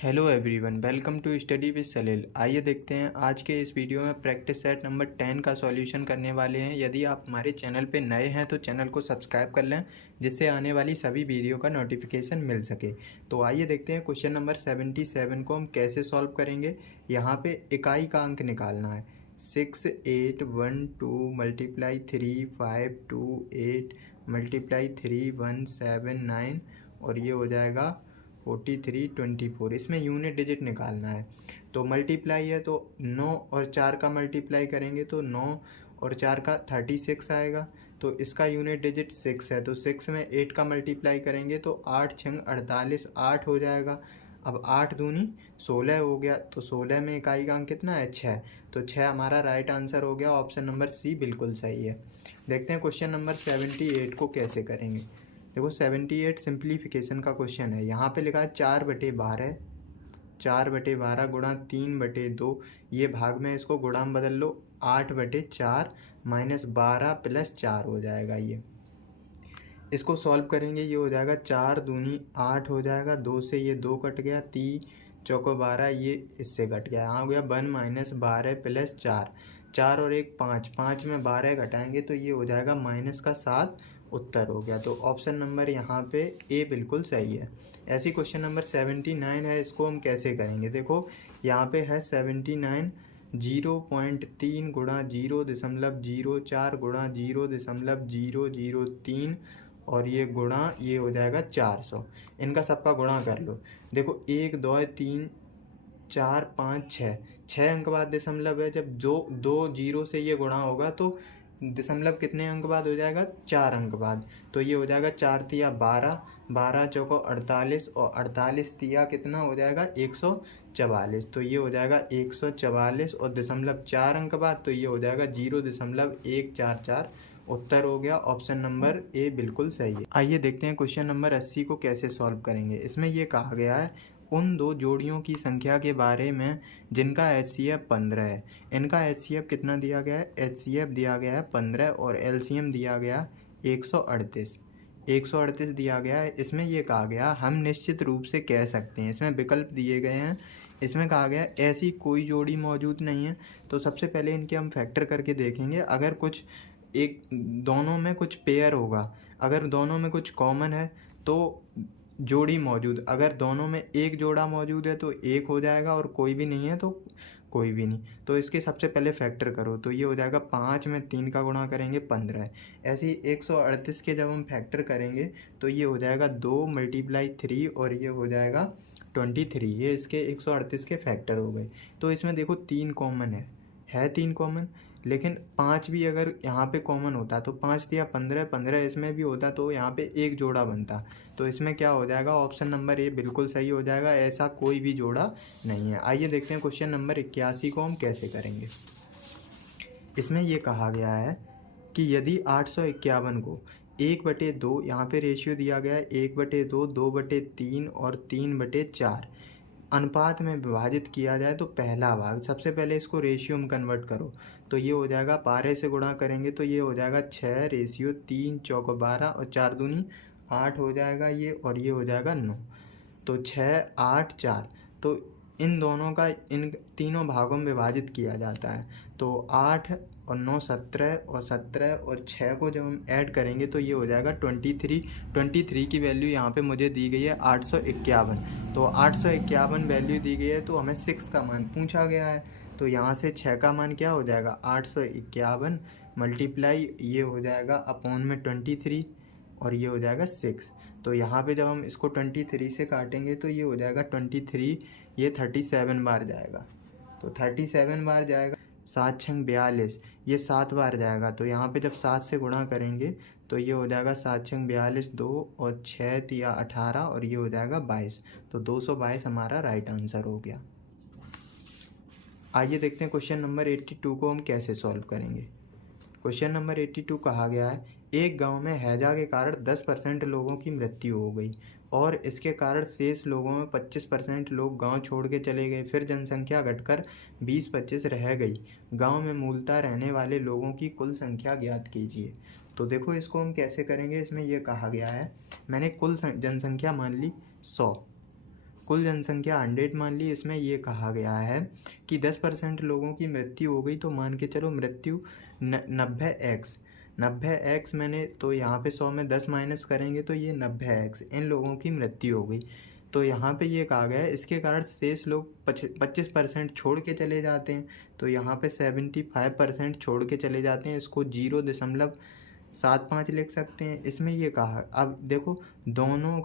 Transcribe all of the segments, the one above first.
Hello everyone, welcome to study with Salil. आइए देखते हैं आज के इस वीडियो में प्रैक्टिस सेट नंबर 10 का सॉल्यूशन करने वाले हैं। यदि आप हमारे चैनल पे नए हैं तो चैनल को सब्सक्राइब कर लें, जिससे आने वाली सभी वीडियो का नोटिफिकेशन मिल सके। तो आइए देखते हैं क्वेश्चन नंबर 77 को हम कैसे सॉल्व करेंगे। यहाँ पे इकाई का अंक निकालना है। 6 8 1 2 मल्टीप्लाई 3 5 2 8 मल्टीप्लाई 3 1 7 9 और ये हो जाएगा 43 24। इसमें यूनिट डिजिट निकालना है। तो मल्टीप्लाई है तो 9 और 4 का मल्टीप्लाई करेंगे तो 9 और 4 का 36 आएगा। तो इसका यूनिट डिजिट 6 है, तो 6 में 8 का मल्टीप्लाई करेंगे तो 8 छंग 48 8 हो जाएगा। अब 8 दूनी 16 हो गया, तो 16 में इकाई का अंक कितना है 6। तो 6 हमारा राइट आंसर हो गया। ऑप्शन नंबर सी बिल्कुल सही है। देखते हैं क्वेश्चन नंबर 78 को कैसे करेंगे। देखो 78 सिंप्लीफिकेशन का क्वेश्चन है। यहाँ पे लिखा है 4/12 4/12 गुणा 3/2। ये भाग में इसको गुणा में बदल लो, 8/4 माइनस 12 प्लस 4 हो जाएगा। ये इसको सॉल्व करेंगे, ये हो जाएगा 4 दूनी 8 हो जाएगा। 2 से ये 2 कट गया, 3 चौको 12, ये इससे कट गया। यहाँ हो गया 1 माइनस 12 प्लस 4, 4 और 1 5, 5 में 12 घटाएंगे तो ये हो जाएगा माइनस का 7। उत्तर हो गया। तो ऑप्शन नंबर यहाँ पे ए बिल्कुल सही है। ऐसी क्वेश्चन नंबर 79 है, इसको हम कैसे करेंगे। देखो यहाँ पे है 79, 0.3 गुणा 0.04 गुणा 0.003 और ये गुणा ये हो जाएगा 400। इनका सबका गुणा कर लो। देखो 1 2 3 4 5 6, 6 अंक बाद दशमलव है। जब दो जीरो से ये गुणा होगा तो दशमलव कितने अंक बाद हो जाएगा 4 अंक बाद। तो ये हो जाएगा 4 तिया 12, 12 चौको 48 और 48 तिया कितना हो जाएगा 144। तो ये हो जाएगा 144 और दशमलव 4 अंक बाद, तो ये हो जाएगा 0.144। उत्तर हो गया। ऑप्शन नंबर ए बिल्कुल सही है। आइए देखते हैं क्वेश्चन नंबर 80 को कैसे सॉल्व करेंगे। इसमें ये कहा गया है उन दो जोड़ियों की संख्या के बारे में जिनका HCF 15 है। इनका HCF कितना दिया गया है, HCF दिया गया है 15 और LCM दिया गया 138 दिया गया है। इसमें ये कहा गया हम निश्चित रूप से कह सकते हैं, इसमें विकल्प दिए गए हैं। इसमें कहा गया ऐसी कोई जोड़ी मौजूद नहीं है। तो सबसे पहले इनके हम फैक्टर करके देखेंगे। अगर कुछ एक दोनों में कुछ पेयर होगा, अगर दोनों में कुछ कॉमन है तो जोड़ी मौजूद, अगर दोनों में एक जोड़ा मौजूद है तो एक हो जाएगा और कोई भी नहीं है तो कोई भी नहीं। तो इसके सबसे पहले फैक्टर करो तो ये हो जाएगा 5 में 3 का गुणा करेंगे 15 है। ऐसे ही 138 के जब हम फैक्टर करेंगे तो ये हो जाएगा 2 मल्टीप्लाई 3 और ये हो जाएगा 23। ये इसके 138 के फैक्टर हो गए। तो इसमें देखो 3 कॉमन है 3 कॉमन, लेकिन 5 भी अगर यहाँ पे कॉमन होता तो 5 दिया 15, 15 इसमें भी होता तो यहाँ पे एक जोड़ा बनता। तो इसमें क्या हो जाएगा, ऑप्शन नंबर ए बिल्कुल सही हो जाएगा। ऐसा कोई भी जोड़ा नहीं है। आइए देखते हैं क्वेश्चन नंबर 81 को हम कैसे करेंगे। इसमें ये कहा गया है कि यदि 851 को 1/2, यहाँ पे रेशियो दिया गया है 1/2, 2/3 और 3/4 अनुपात में विभाजित किया जाए तो पहला भाग। सबसे पहले इसको रेशियो में कन्वर्ट करो तो ये हो जाएगा 12 से गुणा करेंगे तो ये हो जाएगा 6 रेशियो 3 चौको 12 और 4 दूनी 8 हो जाएगा ये, और ये हो जाएगा 9। तो 6 8 4, तो इन दोनों का इन तीनों भागों में विभाजित किया जाता है। तो 8 और 9 17 और 17 और 6 को जब हम ऐड करेंगे तो ये हो जाएगा 23 की वैल्यू यहाँ पे मुझे दी गई है 851। तो 851 वैल्यू दी गई है तो हमें 6 का मान पूछा गया है। तो यहाँ से 6 का मान क्या हो जाएगा 851 मल्टीप्लाई ये हो जाएगा अपॉन में 23 और ये हो जाएगा 6। तो यहाँ पे जब हम इसको 23 से काटेंगे तो ये हो जाएगा 23, ये 37 बार जाएगा। तो 37 बार जाएगा। 7 छंग 42, ये 7 बार जाएगा। तो यहाँ पे जब 7 से गुणा करेंगे तो ये हो जाएगा 7 छंग 42, 2 और 6 तिया 18 और ये हो जाएगा 22। तो 222 हमारा राइट आंसर हो गया। आइए देखते हैं क्वेश्चन नंबर 82 को हम कैसे सॉल्व करेंगे। क्वेश्चन नंबर 82 कहा गया है एक गांव में हैजा के कारण 10% लोगों की मृत्यु हो गई और इसके कारण शेष लोगों में 25% लोग गांव छोड़ के चले गए। फिर जनसंख्या घटकर 20-25 रह गई। गांव में मूलतः रहने वाले लोगों की कुल संख्या ज्ञात कीजिए। तो देखो इसको हम कैसे करेंगे। इसमें यह कहा गया है मैंने कुल जनसंख्या मान ली 100, कुल जनसंख्या 100 मान ली, इसमें ये कहा गया है कि 10% लोगों की मृत्यु हो गई, तो मान के चलो मृत्यु 90x मैंने, तो यहाँ पे 100 में 10 माइनस करेंगे तो ये 90x इन लोगों की मृत्यु हो गई। तो यहाँ पे ये कहा गया है इसके कारण शेष लोग 25% छोड़ के चले जाते हैं, तो यहाँ पे 75% छोड़ के चले जाते हैं, इसको 0.75 लिख सकते हैं। इसमें ये कहा, अब देखो दोनों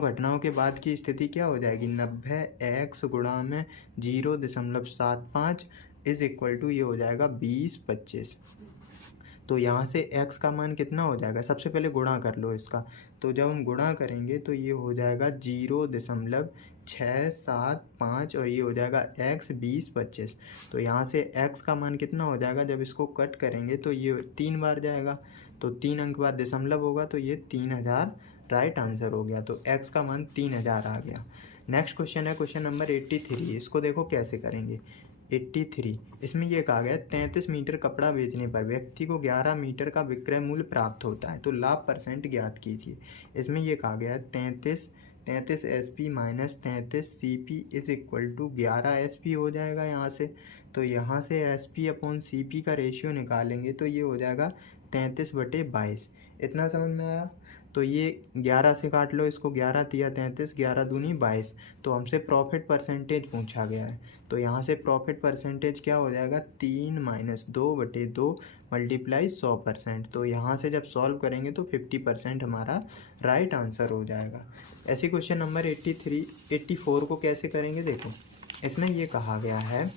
घटनाओं के बाद की स्थिति क्या हो जाएगी, 90x गुणा में 0.75 इज इक्वल टू ये हो जाएगा 20-25। तो यहाँ से x का मान कितना हो जाएगा, सबसे पहले गुणा कर लो इसका, तो जब हम गुणा करेंगे तो ये हो जाएगा 0.675 और ये हो जाएगा x 20-25। तो यहाँ से x का मान कितना हो जाएगा, जब इसको कट करेंगे तो ये 3 बार जाएगा, तो 3 अंक बाद दशमलव होगा, तो ये 3000 राइट आंसर हो गया। तो x का मान 3000 आ गया। नेक्स्ट क्वेश्चन है क्वेश्चन नंबर 83। इसको देखो कैसे करेंगे। 83 इसमें यह कहा गया 33 मीटर कपड़ा बेचने पर व्यक्ति को 11 मीटर का विक्रय मूल्य प्राप्त होता है, तो लाभ % ज्ञात कीजिए। इसमें यह कहा गया 33 SP minus 33 CP is equal to 11 SP हो जाएगा यहाँ से। तो यहाँ से SP अपॉन CP का रेशियो निकालेंगे तो ये हो जाएगा 33/22। इतना समझ में आया। तो ये 11 से काट लो इसको, 11 तिया 33, 11 दूनी 22। तो हमसे प्रॉफिट % पूछा गया है, तो यहाँ से प्रॉफिट % क्या हो जाएगा, 3 - 2/2 मल्टीप्लाई 100%। तो यहाँ से जब सॉल्व करेंगे तो 50% हमारा राइट आंसर हो जाएगा। ऐसे क्वेश्चन नंबर 84 को कैसे करेंगे देखो। इसमें ये कहा गया है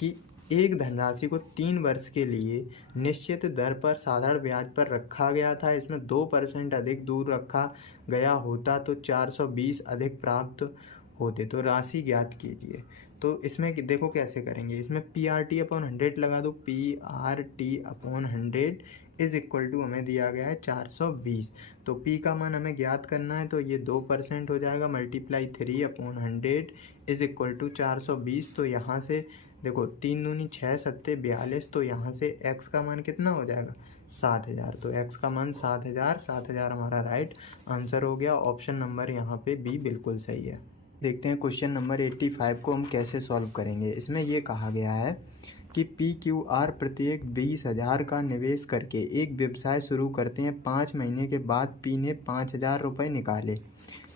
कि एक धनराशि को 3 वर्ष के लिए निश्चित दर पर साधारण ब्याज पर रखा गया था। इसमें 2% अधिक दूर रखा गया होता तो 420 अधिक प्राप्त होते, तो राशि ज्ञात कीजिए। तो इसमें देखो कैसे करेंगे। इसमें PRT अपॉन 100 लगा दो, PRT upon 100 is equal to हमें दिया गया है 420। तो P का मान हमें ज्ञात करना है, तो ये 2% हो जाएगा, multiply 3 upon 100 is equal to 420। तो यहाँ से देखो 3 दूनी 6 सत्ते 42, तो यहाँ से x का मान कितना हो जाएगा 7000। तो x का मान 7000 हमारा राइट आंसर हो गया। ऑप्शन नंबर यहाँ पे B बिल्कुल सही है। देखते हैं क्वेश्चन नंबर 85 को हम कैसे सॉल्व करेंगे। इसमें ये कहा गया है कि PQR प्रत्येक 20,000 का निवेश करके एक व्यवसाय शुरू करते हैं। 5 महीने के बाद P ने 5000 रुपये निकाले,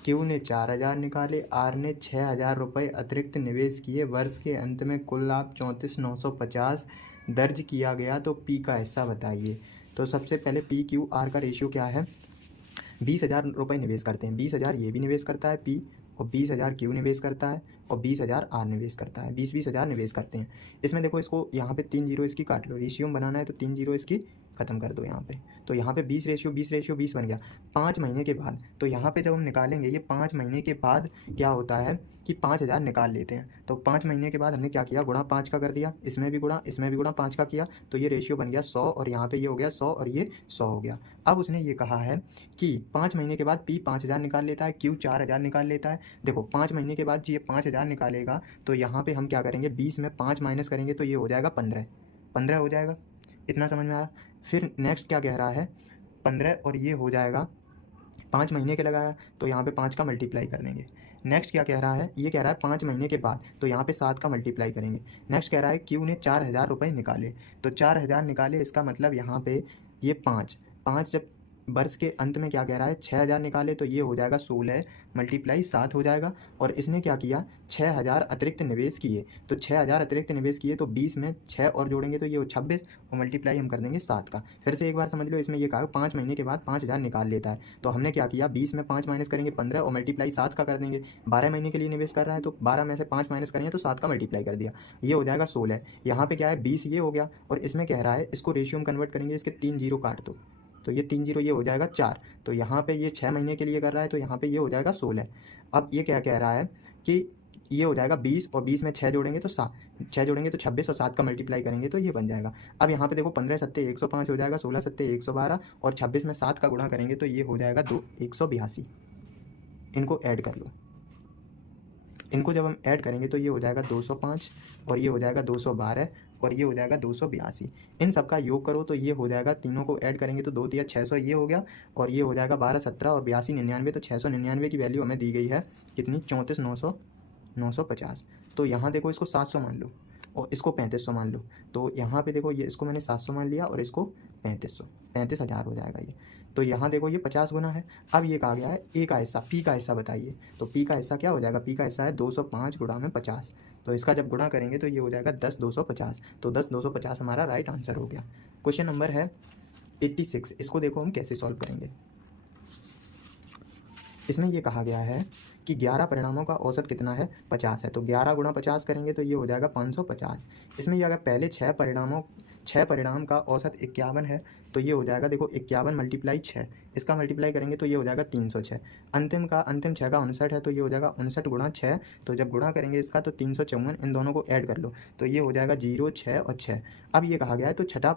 Q ने 4000 निकाले, R ने 6000 रुपये अतिरिक्त निवेश किए। वर्ष के अंत में कुल लाभ 34,950 दर्ज किया गया, तो P का हिस्सा बताइए। तो सबसे पहले PQR का रेशियो क्या है, 20,000 रुपये निवेश करते हैं, 20,000 ये भी निवेश करता है P, और 20,000 Q निवेश करता है, और 20,000 R निवेश करता है, 20,000 निवेश करते हैं। इसमें देखो इसको यहाँ पे 3 जीरो इसकी काट लो, रेशियो बनाना है तो 3 जीरो इसकी खत्म कर दो यहाँ पे। तो यहाँ पे 20/20 बन गया। 5 महीने के बाद, तो यहाँ पे जब हम निकालेंगे ये 5 महीने के बाद क्या होता है कि 5000 निकाल लेते हैं। तो 5 महीने के बाद हमने क्या किया, गुणा 5 का कर दिया, इसमें भी गुणा 5 का किया, तो ये रेशियो बन गया 100, और यहाँ पे ये हो गया 100 और ये 100 हो गया। अब उसने ये कहा है कि 5 महीने के बाद P 5000 निकाल लेता है, Q 4000 निकाल लेता है। देखो 5 महीने के बाद ये 5000 निकालेगा, तो यहाँ पे हम क्या करेंगे, 20 में 5 माइनस करेंगे तो ये हो जाएगा 15 हो जाएगा। इतना समझ में आया। फिर नेक्स्ट क्या कह रहा है, 15 और ये हो जाएगा 5 महीने के लगाया, तो यहाँ पे 5 का मल्टीप्लाई कर देंगे। नेक्स्ट क्या कह रहा है, ये कह रहा है 5 महीने के बाद, तो यहाँ पे 7 का मल्टीप्लाई करेंगे। नेक्स्ट कह रहा है Q ने 4000 रुपये निकाले, तो 4000 निकाले, इसका मतलब यहाँ पे ये 5 जब वर्ष के अंत में क्या कह रहा है 6000 निकाले, तो ये हो जाएगा 16 मल्टीप्लाई 7 हो जाएगा। और इसने क्या किया, 6000 अतिरिक्त निवेश किए, तो 6000 अतिरिक्त निवेश किए, तो 20 में 6 और जोड़ेंगे तो ये हो 26, और मल्टीप्लाई हम कर देंगे 7 का। फिर से एक बार समझ लो, इसमें ये कहा 5 महीने के बाद 5000 निकाल लेता है, तो हमने क्या किया, 20 में 5 माइनस करेंगे 15, और मल्टीप्लाई 7 का कर देंगे। 12 महीने के लिए निवेश कर रहा है, तो 12 में से 5 माइनस करेंगे तो 7 का मल्टीप्लाई कर दिया, ये हो जाएगा 16। यहाँ पे क्या है 20 ये हो गया, और इसमें कह रहा है इसको रेशियो में कन्वर्ट करेंगे, इसके 3 जीरो काट दो, तो ये 3 जीरो ये हो जाएगा 4। तो यहाँ पे ये 6 महीने के लिए कर रहा है, तो यहाँ पे ये हो जाएगा 16। अब ये क्या कह रहा है कि ये हो जाएगा 20, और 20 में 6 जोड़ेंगे तो 6 जोड़ेंगे तो 26, और 7 का मल्टीप्लाई करेंगे तो ये बन जाएगा। अब यहाँ पे देखो 15 सत्ते 105 हो जाएगा, 16 सत्ते 112, और 26 में 7 का गुणा करेंगे तो ये हो जाएगा 182। इनको ऐड कर लो, इनको जब हम ऐड करेंगे तो ये हो जाएगा 205, और ये हो जाएगा 212, और ये हो जाएगा 282। इन सब का योग करो तो ये हो जाएगा, तीनों को ऐड करेंगे तो 2 तिया 600 ये हो गया, और ये हो जाएगा 12 17 और 82 99। तो 699 की वैल्यू हमें दी गई है कितनी, 34 950। तो यहाँ देखो इसको 700 मान लो और इसको 3500 मान लो। तो यहाँ पे देखो ये इसको मैंने 700 मान लिया और इसको 3500, 35,000 हो जाएगा ये। तो यहाँ देखो ये 50 गुना है। अब ये कहा गया है ए का हिस्सा, पी का हिस्सा बताइए। तो पी का हिस्सा क्या हो जाएगा, पी का हिस्सा है 205 गुणा में 50। तो इसका जब गुणा करेंगे तो ये हो जाएगा 10 250। तो 10 250 हमारा राइट आंसर हो गया। क्वेश्चन नंबर है 86। इसको देखो हम कैसे सॉल्व करेंगे। इसमें ये कहा गया है कि 11 परिणामों का औसत कितना है, 50 है। तो 11 गुणा 50 करेंगे तो ये हो जाएगा 550। इसमें ये अगर पहले 6 परिणाम का औसत 51 है तो ये हो जाएगा देखो 51 मल्टीप्लाई 6, इसका मल्टीप्लाई करेंगे तो ये हो जाएगा 306। अंतिम 6 का 59 है तो ये हो जाएगा 59 गुणा 6। तो जब गुणा करेंगे इसका तो 354, इन दोनों को ऐड कर लो तो ये हो जाएगा 0 6 और 6। अब ये कहा गया है तो छठा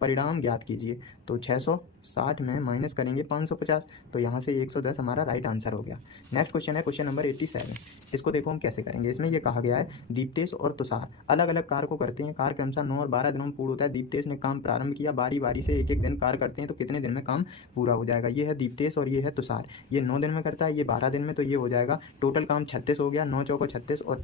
परिणाम ज्ञात कीजिए। तो 660 में माइनस करेंगे 550, तो यहाँ से 110 हमारा राइट आंसर हो गया। नेक्स्ट क्वेश्चन है क्वेश्चन नंबर 87। इसको देखो हम कैसे करेंगे। इसमें ये कहा गया है दीप्तेश और तुषार अलग अलग कार्य को करते हैं, कार्य क्रमशः 9 और 12 दिनों में पूर्ण होता है। दीप्तेश ने काम प्रारंभ किया, बारी बारी से एक एक दिन कार्य करते हैं तो कितने दिन में काम पूरा हो जाएगा। ये है दीप्तेश और ये है तुषार। ये 9 दिन में करता है, ये 12 दिन में। तो ये हो जाएगा टोटल काम 36 हो गया, 9 चौको 36 और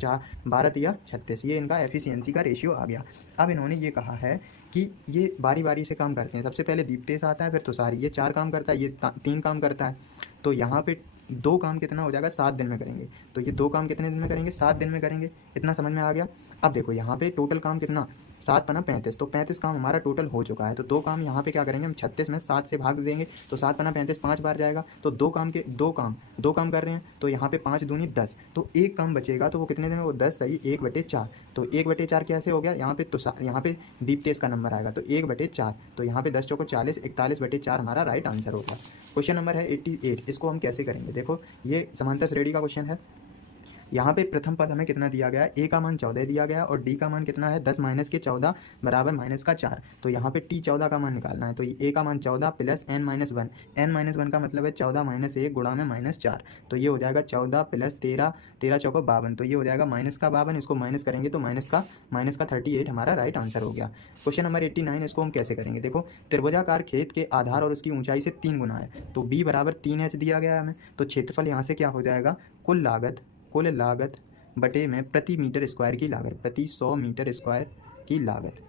12 तिया 36। ये इनका एफिशिएंसी का रेशियो आ गया। अब इन्होंने ये कहा है कि ये बारी बारी से काम करते हैं। सबसे पहले दीप्तेश आता है, फिर तुषार, ये 4 काम करता है, ये 3 काम करता है। तो यहाँ पे 2 काम कितना हो जाएगा, 7 दिन में करेंगे। तो ये 2 काम कितने दिन में करेंगे, 7 दिन में करेंगे। इतना समझ में आ गया। अब देखो यहाँ पे टोटल काम कितना, 7 पना 35, तो 35 काम हमारा टोटल हो चुका है। तो 2 काम यहाँ पे क्या करेंगे हम, 36 में 7 से भाग देंगे तो 7 पना 35 5 बार जाएगा। तो 2 काम कर रहे हैं तो यहाँ पे 5 दूनी 10, तो 1 काम बचेगा तो वो कितने दिन में, वो 10 सही 1/4। तो 1/4 कैसे हो गया, यहाँ पे यहाँ पे दीप्तेश का नंबर आएगा तो 1/4। तो यहाँ पे 10 चौको 40, 41/4 हमारा राइट आंसर होगा। क्वेश्चन नंबर है 88। इसको हम कैसे करेंगे, देखो ये समांतर श्रेणी का क्वेश्चन है। यहाँ पे प्रथम पद हमें कितना दिया गया है, ए का मान 14 दिया गया और डी का मान कितना है 10 माइनस के 14 बराबर माइनस का 4। तो यहाँ पे टी 14 का मान निकालना है। तो ए का मान 14 प्लस n-1, n-1 का मतलब है 14 माइनस 1 गुणा में माइनस 4। तो ये हो जाएगा 14 प्लस 13, 13 चौको 52। तो ये हो जाएगा माइनस का 52, इसको माइनस करेंगे तो माइनस का 38 हमारा राइट आंसर हो गया। Question number 89। इसको हम कैसे करेंगे, देखो त्रिभुजाकार खेत के आधार और उसकी ऊंचाई से 3 गुना है। तो b बराबर 3h दिया गया है हमें। तो क्षेत्रफल यहाँ से क्या हो जाएगा, कुल लागत बटे में प्रति मीटर स्क्वायर की लागत, प्रति 100 मीटर स्क्वायर की लागत,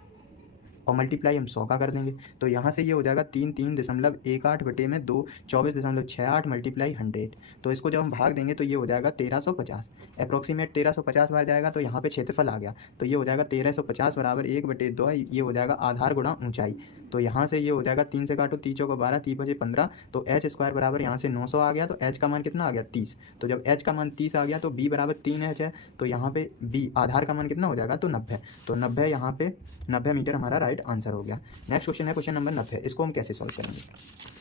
और मल्टीप्लाई हम 100 का कर देंगे। तो यहाँ से ये हो जाएगा 3.18 बटे में 2 24.68 मल्टीप्लाई 100। तो इसको जब हम भाग देंगे तो ये हो जाएगा 1350, अप्रॉक्सीमेट 1350 बार जाएगा। तो यहाँ पे क्षेत्रफल आ गया तो ये हो जाएगा 1350 बराबर 1/2, ये हो जाएगा आधार गुणा ऊंचाई। तो यहाँ से ये हो जाएगा 3 से काटो, 3 चौको 12, 3 बजे 15। तो h स्क्वायर बराबर यहाँ से 900 आ गया। तो h का मान कितना आ गया 30। तो जब h का मान 30 आ गया तो b बराबर 3h है। तो यहाँ पे b आधार का मान कितना हो जाएगा, तो 90। तो 90 यहाँ पे 90 मीटर हमारा राइट आंसर हो गया। नेक्स्ट क्वेश्चन है क्वेश्चन नंबर 90। इसको हम कैसे सॉल्व करेंगे।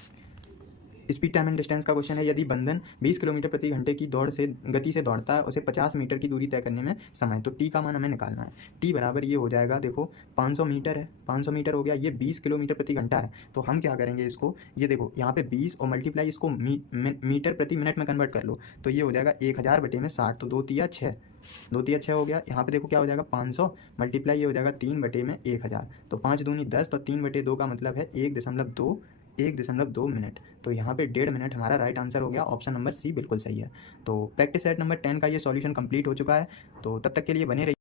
स्पीड टाइम एंड डिस्टेंस का क्वेश्चन है। यदि बंधन 20 किलोमीटर प्रति घंटे की गति से दौड़ता है, उसे 50 मीटर की दूरी तय करने में समय, तो टी का मान हमें निकालना है। टी बराबर ये हो जाएगा, देखो 500 मीटर है, 500 मीटर हो गया, ये 20 किलोमीटर प्रति घंटा है। तो हम क्या करेंगे इसको, ये देखो यहाँ पे 20 और मल्टीप्लाई इसको मीटर प्रति मिनट में कन्वर्ट कर लो। तो ये हो जाएगा 1000 बटे में 60। तो 2 तिया 6 हो गया। यहाँ पे देखो क्या हो जाएगा 500 मल्टीप्लाई ये हो जाएगा 3 बटे में 1000। तो 5 दूनी 10, तो 3/2 का मतलब है 1.2 मिनट। तो यहाँ पे 1.5 मिनट हमारा राइट आंसर हो गया। ऑप्शन नंबर सी बिल्कुल सही है। तो प्रैक्टिस सेट नंबर 10 का ये सॉल्यूशन कंप्लीट हो चुका है। तो तब तक के लिए बने रहिए।